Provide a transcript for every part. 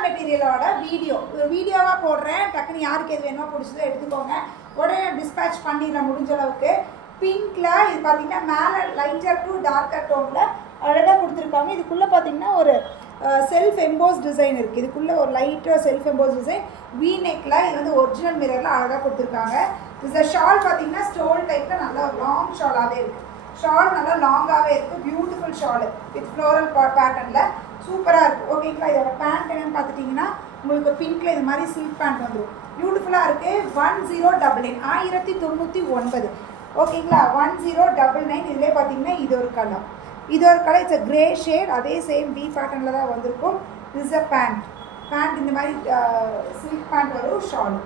Chiffon மெட்டீரியலோட வீடியோவாக போடுறேன். டக்குன்னு யாருக்கு எது வேணுமோ பிடிச்சதோ எடுத்துக்கோங்க. உடனே டிஸ்பேச் பண்ணிடுறேன் முடிஞ்ச அளவுக்கு. பிங்க்கில் இது பார்த்தீங்கன்னா மேலே லைட்டர் டு டார்க்கர் டோனில் அழகாக கொடுத்துருக்காங்க. இதுக்குள்ளே பார்த்தீங்கன்னா ஒரு செல்ஃப் எம்போஸ் டிசைன் இருக்குது. இதுக்குள்ளே ஒரு லைட்டாக செல்ஃப் எம்போஸ் டிசைன் வி நெக்கில் இது வந்து ஒரிஜினல் மிரரில் அழகாக கொடுத்துருக்காங்க. இந்த ஷால் பார்த்தீங்கன்னா ஸ்டோல் டைப்பில் நல்லா லாங் ஷாலாகவே இருக்குது. ஷால் நல்லா லாங்காகவே இருக்குது. பியூட்டிஃபுல் ஷாலு வித் ஃப்ளோரல் பேட்டர்னில் சூப்பராக இருக்குது. ஓகேங்களா. இதோட பேண்ட் என்னென்னு பார்த்துட்டிங்கன்னா உங்களுக்கு பிங்க்கில் இது மாதிரி சில்க் பேண்ட் வந்துடும். பியூட்டிஃபுல்லாக இருக்குது. 1099 1099. ஓகேங்களா. 1099. இதிலே பார்த்தீங்கன்னா இது ஒரு colour it's a grey shade. அதே சேம் வி பேட்டர்னில் தான் வந்திருக்கும். திஸ் அ பேண்ட் இந்த மாதிரி சில்க் பேண்ட் வரும். ஷால்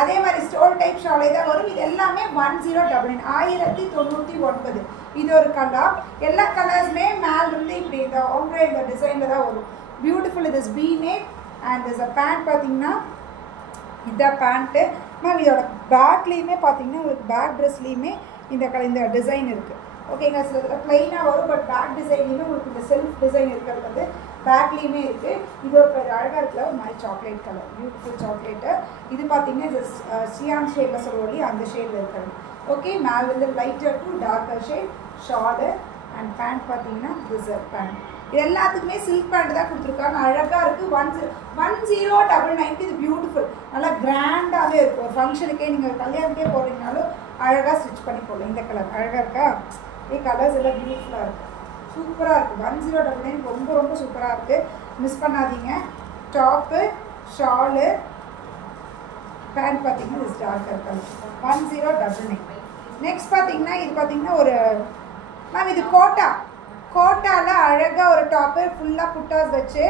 அதே மாதிரி ஸ்டோல் டைப் ஷாலே தான் வரும். இது எல்லாமே 1099 1099. இது ஒரு கலர். எல்லா கலர்ஸுமே மேலிருந்து இப்படி இந்த ஒன்றே இந்த டிசைனில் தான் வரும். பியூட்டிஃபுல். இது is B neck and this a band பார்த்தீங்கன்னா இதுதான் பேண்ட்டு. மேம் இதோட பேக்லேயுமே பார்த்தீங்கன்னா உங்களுக்கு பேக் ட்ரெஸ்லேயுமே இந்த டிசைன் இருக்குது. ஓகேங்களா. சில இதில் ப்ளைனாக வரும். பட் பேக் டிசைன்லேயுமே உங்களுக்கு இந்த செல்ஃப் டிசைன் இருக்கிறது வந்து பேக்லேயுமே இருக்குது. இது ஒரு அழகாக இருக்குல்ல ஒரு மாதிரி சாக்லேட் கலர். Beautiful chocolate. இது பார்த்தீங்கன்னா இது சியான் ஷேடில் சொல்லுவோம் அந்த ஷேடில் இருக்கிறது. ஓகே. மேலே வந்து lighter to darker shade shawl and pant பார்த்தீங்கன்னா திஸ் பேண்ட். இது எல்லாத்துக்குமே சில்க் பேண்ட் தான் கொடுத்துருக்காங்க. அழகாக இருக்குது. 1099. இது பியூட்டிஃபுல். நல்லா கிராண்டாகவே இருக்கும். ஒரு ஃபங்க்ஷனுக்கே நீங்கள் கல்யாணத்துக்கே போகிறீங்கனாலும் அழகாக ஸ்டிச் பண்ணி போடலாம். இந்த கலர் அழகாக இருக்கா. கலர்ஸ் எல்லாம் பியூட்டிஃபுல்லாக இருக்குது. சூப்பராக இருக்குது. 1099 ரொம்ப ரொம்ப சூப்பராக இருக்குது. மிஸ் பண்ணாதீங்க. டாப்பு ஷாலு பேண்ட் பார்த்தீங்கன்னா இது டார்க்கர் கலர் 1099. நெக்ஸ்ட் பார்த்தீங்கன்னா இது பார்த்தீங்கன்னா ஒரு மேம் இது கோட்டாவில் அழகாக ஒரு டாப்பு ஃபுல்லாக புட்டாஸ் வச்சு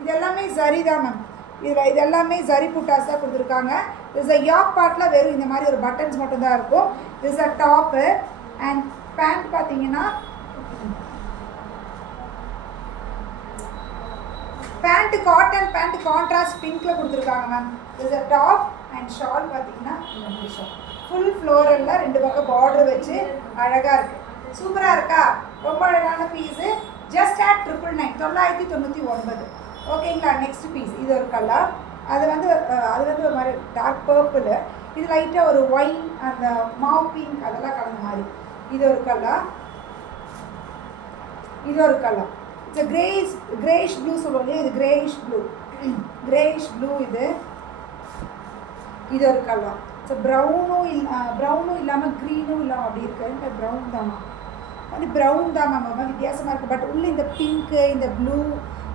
இது எல்லாமே சரி தான் மேம். இது எல்லாமே சரி புட்டாஸ் தான் கொடுத்துருக்காங்க. இஸ் அ யாக் பார்ட்டில் வெறும் இந்த மாதிரி ஒரு பட்டன்ஸ் மட்டும்தான் இருக்கும். Is a top and pant பார்த்தீங்கன்னா பேண்ட் காட்டன் பேண்ட் கான்ட்ராஸ்ட் பிங்க்கில் கொடுத்துருக்காங்க ma'am. Is a top and shawl பார்த்தீங்கன்னா இந்த ஷால் ஃபுல் ஃப்ளோரலில் 2 பக்கம் பார்டர் வச்சு அழகாக இருக்குது. சூப்பராக இருக்கா. ரொம்ப அழகான பீஸு. Just at 999. ஓகேங்களா. நெக்ஸ்ட் பீஸ் இது ஒரு கலர். அது வந்து ஒரு மாதிரி டார்க் பர்பிள். இது லைட்டாக ஒரு ஒயின் அந்த மாவ் பிங்க் அதெல்லாம் கலந்த மாதிரி. இது ஒரு கலர். இட்ஸ் கிரேஷ் ப்ளூ சொல்லுவாங்க. இது கிரேஷ் ப்ளூ. இது ஒரு கலர். ஸோ ப்ரௌனும் இல்லாமல் க்ரீனும் இல்லாமல் அப்படி இருக்குது. ப்ரௌன் தானா அது ப்ரௌன் தான் மேம். வித்தியாசமாக இருக்குது. பட் உள்ளே இந்த பிங்க்கு இந்த ப்ளூ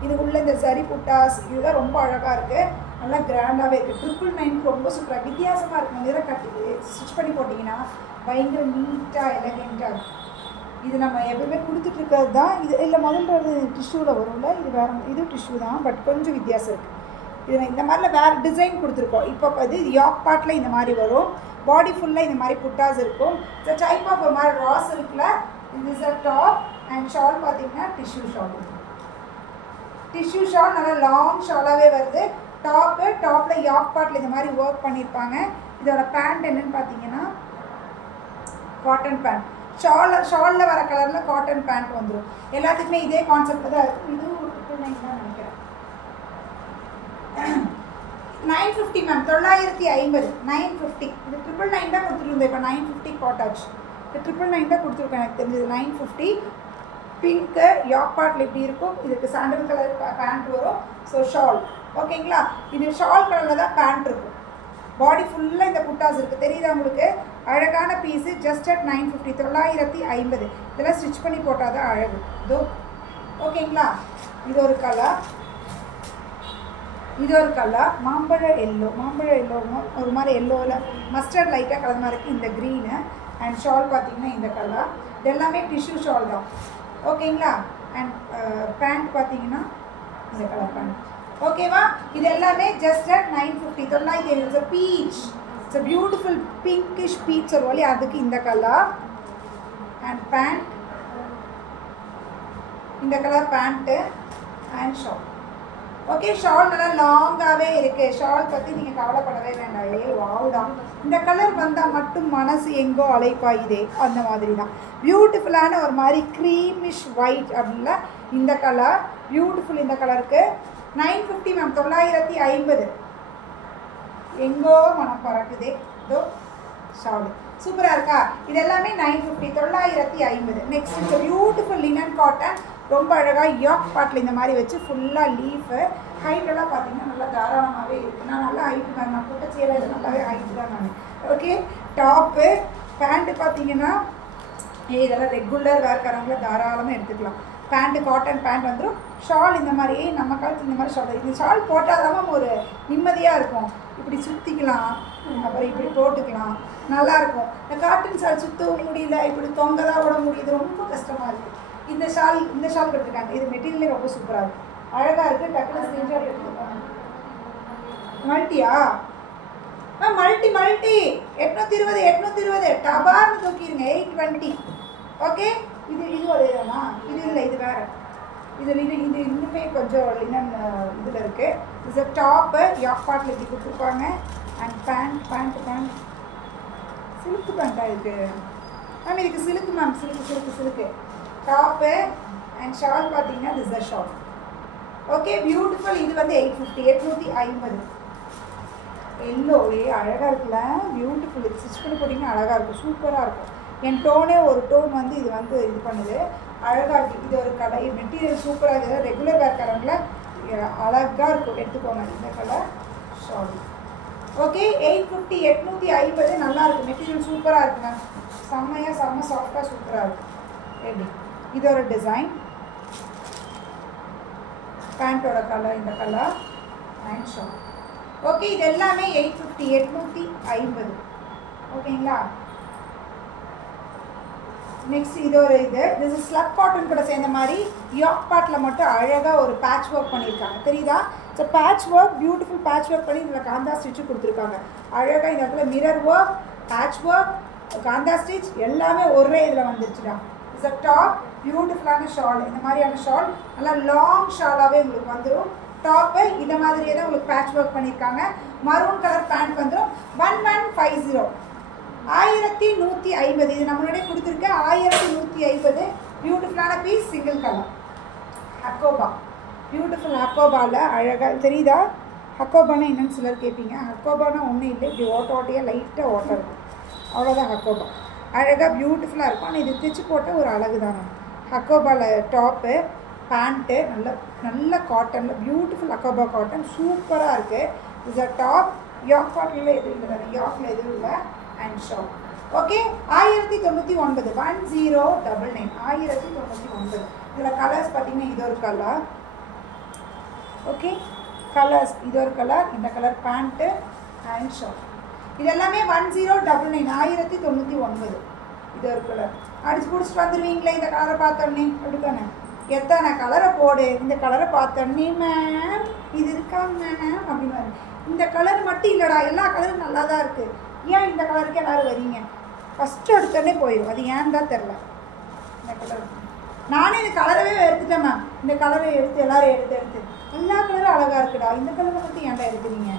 இது உள்ள இந்த சரி புட்டாஸ் இதுதான் ரொம்ப அழகாக இருக்குது. நல்லா கிராண்டாகவே இருக்குது. 999 ரொம்ப சூப்பராக வித்தியாசமாக இருக்குது. நிற கட்டி ஸ்டிச் பண்ணி போட்டிங்கன்னா பயங்கர நீட்டாக எலகெண்ட்டாக இருக்கும். இது நம்ம எப்பவுமே கொடுத்துட்ருக்கிறது தான். இது இல்லை முதல்ல டிஷ்யூவில் வரும்ல. இது வேறு இது டிஷ்யூ தான். பட் கொஞ்சம் வித்தியாசம் இருக்குது. இது இந்த மாதிரில வேறு டிசைன் கொடுத்துருக்கோம். இப்போ இது யாக் பார்ட்டில் இந்த மாதிரி வரும். பாடி ஃபுல்லாக இந்த மாதிரி புட்டாஸ் இருக்கும். ஸோ டைப் ஆஃப் ஒரு மாதிரி ராஸ் இருக்குல்ல. இது is a top and shawl பார்த்தீங்கன்னா டிஷ்யூ ஷால் நல்லா லாங் ஷாலாகவே வருது. டாப்பில் யாக் பார்ட்டில் இந்த மாதிரி ஒர்க் பண்ணியிருப்பாங்க. இதோட பேண்ட் என்னென்னு பார்த்தீங்கன்னா காட்டன் பேண்ட். ஷாலில் வர கலரில் காட்டன் பேண்ட் வந்துடும். எல்லாத்துக்குமே இதே கான்செப்ட் தான் இருக்கும். இது 999 தான் நினைக்கிறேன். 950 மேம். 950 950. இது 999 தான் கொடுத்துருந்தேன். இப்போ 950 போட்டாச்சு. இது 999 தான் கொடுத்துருக்கேன். எனக்கு தெரிஞ்சது 950. பிங்க்கு யாக் பார்ட்டில் இப்படி இருக்கும். இதுக்கு சாண்டல் கலர் பேண்ட் வரும். ஸோ ஷால் ஓகேங்களா. இது ஷால் கலரில் தான் பேண்ட் இருக்கும். பாடி ஃபுல்லாக இந்த புட்டாஸ் இருக்குது. தெரியுதா உங்களுக்கு. அழகான பீஸு. Just at 950 950. இதெல்லாம் ஸ்டிச் பண்ணி போட்டால் தான் அழகு. இதோ ஓகேங்களா. இது ஒரு கலர் மாம்பழ எல்லோ ஒரு மாதிரி எல்லோவில் மஸ்டர்ட் லைட்டாக கலர் மாதிரி இருக்குது. இந்த க்ரீனு அண்ட் ஷால் பார்த்தீங்கன்னா இந்த கலர். இது எல்லாமே டிஷ்யூ ஷால் தான். ஓகேங்களா. அண்ட் பேண்ட் பார்த்தீங்கன்னா இந்த கலர் பேண்ட். ஓகேவா. இது எல்லாமே just at 950 950. Peach it's a beautiful pinkish peach சொல்லுவோம். அதுக்கு இந்த கலர் அண்ட் பேண்ட் இந்த colour pant and shawl. Okay. Shawl நல்லா லாங்காகவே இருக்குது. ஷால் பற்றி நீங்கள் கவலைப்படவே வேண்டாம். வாவ் தான். இந்த கலர் வந்தால் மட்டும் மனசு எங்கோ அலைப்பாயுதே அந்த மாதிரி தான். பியூட்டிஃபுல்லான ஒரு மாதிரி க்ரீமிஷ் ஒயிட் அப்படின்னா இந்த கலர் பியூட்டிஃபுல். இந்த கலருக்கு 950 மேம், 950. எங்கோ மனம் பறக்குதே. இதோ ஷாலு சூப்பராக இருக்கா? இது எல்லாமே 950, 950. நெக்ஸ்ட் இந்த பியூட்டிஃபுல் லினன் காட்டன், ரொம்ப அழகாக யாக் பாட்டில் இந்த மாதிரி வச்சு ஃபுல்லாக லீஃபு. ஹைட்டெல்லாம் பார்த்தீங்கன்னா நல்லா தாராளமாகவே இருக்குது. நான் நல்லா ஹைட்டு மேம், நான் போட்ட சேலை இது நல்லாவே ஹைட்டு தான் நான். ஓகே, டாப்பு பேண்ட்டு பார்த்தீங்கன்னா இதெல்லாம் ரெகுலர் வேர்க்காரங்கள தாராளமாக எடுத்துக்கலாம். பேண்ட்டு காட்டன் பேண்ட் வந்துடும். ஷால் இந்த மாதிரி நம்ம காலத்தில் இந்த மாதிரி ஷால், இந்த ஷால் போட்டால் தான் ஒரு நிம்மதியாக இருக்கும். இப்படி சுற்றிக்கலாம், அப்புறம் இப்படி போட்டுக்கலாம், நல்லாயிருக்கும். இந்த காட்டன் ஷால் சுற்றவும் முடியல, இப்படி தொங்க தான் விட முடியுது, ரொம்ப கஷ்டமாக இருக்குது. இந்த ஷால் கட்டிருக்காங்க. இது மெட்டீரியலே ரொம்ப சூப்பராக இருக்குது, அழகாக இருக்குது. டக்குனு ஸ்க்ரீன்ஷாட் எடுத்துருக்காங்க. மல்ட்டியா மேம்? மல்ட்டி 820 டபார்னு தூக்கிடுங்க. 820. ஓகே, இது ஒரேதானா? இது இல்லை, இது வேறு. இது இன்னுமே கொஞ்சம் லினன் இதில் இருக்குது. இது டாப்பு யாக் பாட்டில் இப்படி கொடுத்துருப்பாங்க. அண்ட் பேண்ட் சிலுக்கு பேண்ட்டாக இருக்குது மேம். இதுக்கு silk ma'am, silk top and shawl பார்த்தீங்கன்னா this the shawl. Okay, beautiful. இது வந்து 850. எல்லோவே அழகாக இருக்குல்ல, பியூட்டிஃபுல். இது ஸ்டிச் பண்ணி போட்டிங்கன்னா அழகாக இருக்கும், சூப்பராக இருக்கும். என் டோனே ஒரு டோன் வந்து இது பண்ணுது, அழகாக இருக்குது. இது ஒரு கடை, மெட்டீரியல் சூப்பராக இருக்குது. ரெகுலர் வேர்க்காரங்கள அழகாக இருக்கும், எடுத்துக்கோங்க. இந்த கலர் ஷால். ஓகே, 850, 850 நல்லாயிருக்கும். மெட்டீரியல் சூப்பராக இருக்குங்க, செம்ம சாஃப்டாக சூப்பராக இருக்கும். எப்படி இது ஒரு டிசைன். பேண்ட்டோட கலர் இந்த கலர் அண்ட் ஷால். ஓகே, இது எல்லாமே 850, 850. ஓகேங்களா? நெக்ஸ்ட் இது ஒரு திஸ் இஸ் ஸ்லக் காட்டன் கூட சேர்ந்த மாதிரி யாக் பாட்டில் மட்டும் அழகாக ஒரு பேட்ச் ஒர்க் பண்ணியிருக்காங்க, தெரியுதா? So patch work, beautiful patch work பண்ணி இதில் காந்தா ஸ்டிச்சு கொடுத்துருக்காங்க. அழகாக இந்த இடத்துல mirror work, patch work, kantha stitch எல்லாமே ஒரே இதில் வந்துருச்சுடா. இட்ஸ் அ டாப், பியூட்டிஃபுல்லான ஷால். இந்த மாதிரியான ஷால் நல்லா லாங் ஷாலாகவே உங்களுக்கு வந்துடும். டாப்பு இந்த மாதிரியே தான் உங்களுக்கு பேட்ச் ஒர்க் பண்ணியிருக்காங்க. மரூன் கலர் பேண்ட் வந்துடும். 1150, 1150. இது நம்மளுடைய கொடுத்துருக்க 1150. பியூட்டிஃபுல்லான piece, single colour. Hakoba, beautiful ஹக்கோபாவில் அழகாக தெரியுதா? ஹக்கோபானா என்னன்னு சிலர் கேட்பீங்க. ஹக்கோபானா ஒன்றும் இல்லை, இப்படி ஓட்டையாக லைட்டாக ஓட்ட இருக்கும், அவ்வளோதான் ஹக்கோபா. அழகாக பியூட்டிஃபுல்லாக இருக்கும். ஆனால் இது தைச்சு போட்ட ஒரு அழகு தானே. ஹக்கோபாவில் டாப்பு பேண்ட்டு நல்ல காட்டனில் பியூட்டிஃபுல் ஹக்கோபா காட்டன் சூப்பராக இருக்குது. Is a top. யாக் பாட்டில் எதுவும் இல்லை, யாக்கில் எதுவும் இல்லை. And shawl. ஓகே, 1099, 1099, 1099. இதில் கலர்ஸ் பார்த்தீங்கன்னா இது ஒரு கலர். ஓகே, கலர்ஸ் இது ஒரு கலர், இந்த கலர் பேண்ட்டு அண்ட் ஷால். இது எல்லாமே 1099, 1099. இது ஒரு கலர். அடிச்சு பிடிச்சிட்டு வந்துடுவீங்களே இந்த கலரை பார்த்தோன்னே, அப்படி தானே? எத்தனை கலரை போடு, இந்த கலரை பார்த்தோன்னே மேம் இது இருக்கா மேம் அப்படின்னு. இந்த கலர் மட்டும் இல்லைடா, எல்லா கலரும் நல்லா தான் இருக்குது. ஏன் இந்த கலருக்கு எல்லோரும் வரீங்க? ஃபஸ்ட்டு எடுத்தோடனே போயிடும், அது ஏன் தான் தெரில. இந்த கலர் நானே இந்த கலரவே எடுத்துட்டேன் மேம். இந்த கலரை எடுத்து எல்லோரும் எடுத்து எல்லா கலரும் அழகாக இருக்குடா, இந்த கலரை மட்டும் ஏன்டா எடுக்கிறீங்க?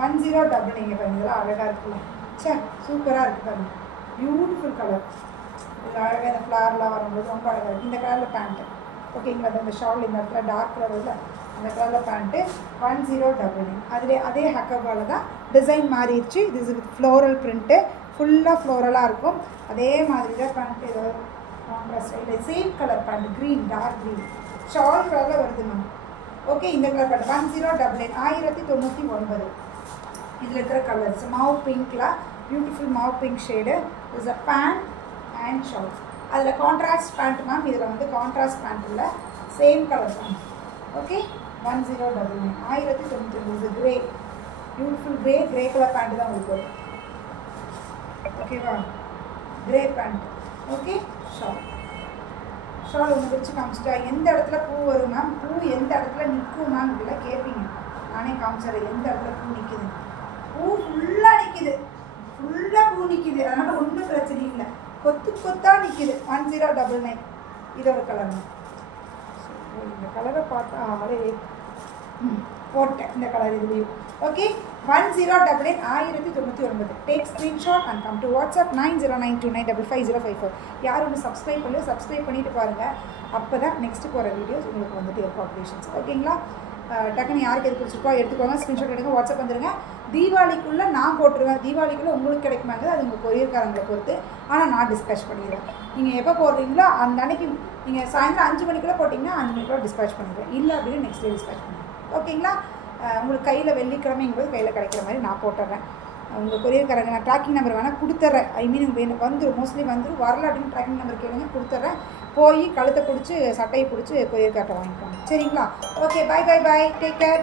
1099 பாருங்க, இதெல்லாம் அழகாக இருக்குல்ல. சே, சூப்பராக இருக்குது பாருங்க, பியூட்டிஃபுல் கலர். இது அழகாக இந்த ஃப்ளார்லாம் வரும்போது ரொம்ப அழகாக இருக்குது. இந்த கலரில் பேண்ட்டு ஓகேங்களா? அந்த ஷால் இந்த இடத்துல டார்க் கலர் இல்லை, அந்த கலரில் பேண்ட்டு 1099. அதே ஹக்கோபாவில் தான் டிசைன் மாறிடுச்சு. இது ஃப்ளோரல் பிரிண்ட்டு, ஃபுல்லாக ஃப்ளோரலாக இருக்கும். அதே மாதிரி தான் பேண்ட்டு. ஏதோ contrast same colour pant, green, dark green. Shawl கலரில் வருது மேம். ஓகே, இந்த கலர் பேண்ட் 1099, 1099. இதில் இருக்கிற கலர்ஸ் மாவு பிங்க்கில் beautiful mauve pink shade. Is a pant and shawl. அதில் கான்ட்ராஸ்ட் பேண்ட் மேம். இதில் வந்து கான்ட்ராஸ்ட் பேண்ட் இல்லை, same colour pant. Okay, 1099, 1099. Grey, beautiful grey colour pant தான் உங்களுக்கு வரும். ஓகேவா? Grey pant. ஓகே, ஷால் ஒன்று வச்சு காமிச்சிட்டா. எந்த இடத்துல பூ வரும் மேம், பூ எந்த இடத்துல நிற்கும் மேம் இப்படிலாம் கேட்பீங்க. நானே காமிச்சிட்றேன் எந்த இடத்துல பூ நிற்குது. பூ ஃபுல்லாக நிற்கிது, ஃபுல்லாக பூ நிற்கிது. அதனால் ஒன்றும் பிரச்சனை இல்லை, கொத்தாக நிற்கிது. 1099. இது ஒரு கலர் மேம். இந்த கலரை பார்த்தா அவரே போட்டேன் இந்த கலர் இதுலேயும். Okay, 1099, 1099. Take screenshot and come to WhatsApp 9092955054. யார் ஒன்று சப்ஸ்கிரைப் பண்ணி சப்ஸ்கிரைப் பண்ணிவிட்டு பாருங்கள். அப்போ தான் நெக்ஸ்ட்டு போகிற வீடியோஸ் உங்களுக்கு வந்துட்டு இருக்கும் அப்டேஷன்ஸ். ஓகேங்களா? டக்குன்னு யாருக்கு எது பிடிச்சிருக்கோ எடுத்துக்கோங்க, ஸ்க்ரீன்ஷாட் எடுங்க, வாட்ஸ்அப் வந்துடுங்க. தீபாவளிக்குள்ளே நான் போட்டுருவேன். தீபாவளிக்குள்ளே உங்களுக்கு கிடைக்குமாங்கிறது அது உங்கள் கொரியர்காரங்களை பொறுத்து. ஆனால் நான் டிஸ்பேச் பண்ணிடுவேன். நீங்கள் எப்போ போடுறீங்களோ அந்த அன்றைக்கி நீங்கள் சாயந்தரம் 5 மணிக்குள்ளே போட்டிங்கன்னா 5 மணிக்குள்ளே டிஸ்பேச் பண்ணிடுவேன். இல்லை அப்படின்னு நெக்ஸ்ட் டே டிஸ்பேச் பண்ணுவேன். ஓகேங்களா? உங்களுக்கு கையில் வெள்ளிக்கிழமைங்கும்போது கையில் கிடைக்கிற மாதிரி நான் போட்டுறேன். உங்கள் கொரியர்காரங்க நான் ட்ராக்கிங் நம்பர் வேணால் கொடுத்துட்றேன். ஐ மீன் எனக்கு வந்துடும், மோஸ்ட்லி வந்துடும். வரல அப்படின்னு ட்ராக்கிங் நம்பர் கேளுங்க, கொடுத்துட்றேன். போய் கழுத்தை பிடிச்சி சட்டையை பிடிச்சி கொரியர்கார்ட்டை வாங்கிக்கோங்க. சரிங்களா? Okay, bye bye bye, take care.